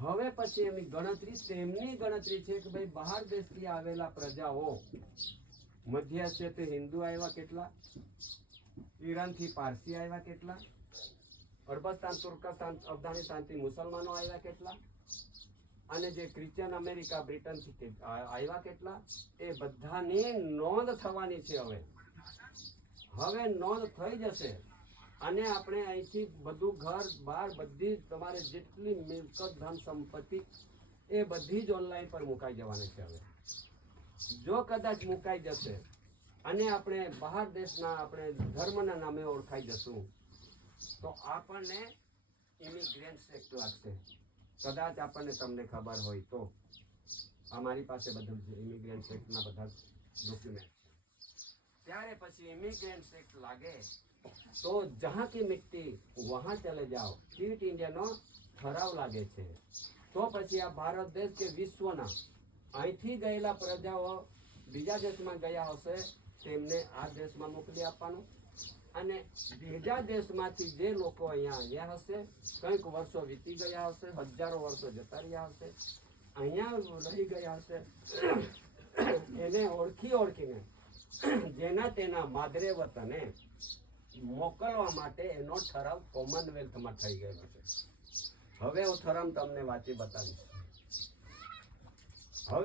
હવે પછી એમની ગણતરી તેમની ગણતરી છે કે ભાઈ બહાર દેશથી આવેલા પ્રજાઓ મધ્ય એશિયાથી હિન્દુ આવ્યા કેટલા, ઈરાનથી પારસી આવ્યા કેટલા, અરબસ્તાન તુર્કસ્તાન અફઘાનિસ્તાનથી મુસલમાનો આવ્યા કેટલા, અને જે ક્રિશ્ચિયન અમેરિકા બ્રિટનથી આવ્યા કેટલા, એ બધાની નોંધ થવાની છે. હવે નોંધ થઈ જશે અને આપણે અહીંથી બધું ઘર બાર બધી તમારે જેટલી મિલકત ધન સંપત્તિ એ બધી જ ઓનલાઈન પર મુકાઈ જવાની છે. હવે જો કદાચ મુકાઈ જશે અને આપણે બહાર દેશના આપણે ધર્મના નામે ઓળખાઈ જશું તો આપણને ઇમિગ્રન્ટ એક્ટ લાગશે. કદાચ આપણને તમને ખબર હોય તો અમારી પાસે બધું છે ઇમિગ્રન્ટ એક્ટના બધા ડોક્યુમેન્ટ. ત્યારે પછી ઇમિગ્રન્ટ એક્ટ લાગે તો જહાં કી મિટ્ટી વહાં ચલે જાઓ, ક્વિટ ઇન્ડિયાનો ઠરાવ લાગે છે. તો પછી આ ભારત દેશ કે વિશ્વના અહીંથી ગયેલા પ્રજાઓ બીજા દેશમાં ગયા હશે તેમને આ દેશમાં મોકલી આપવાનું, અને બીજા દેશમાંથી જે લોકો અહીંયા આવ્યા હશે, કંઈક વર્ષો વીતી ગયા હશે, હજારો વર્ષો જતા રહ્યા હશે, અહીંયા રહી ગયા હશે, એને ઓળખીને જેના તેના માદરે વતને મોકલવા માટે એનો ઠરાવ કોમનવેલ્થમાં થઈ ગયેલો છે. હવે હું ઠરાવ તમને વાંચી બતાવીશ.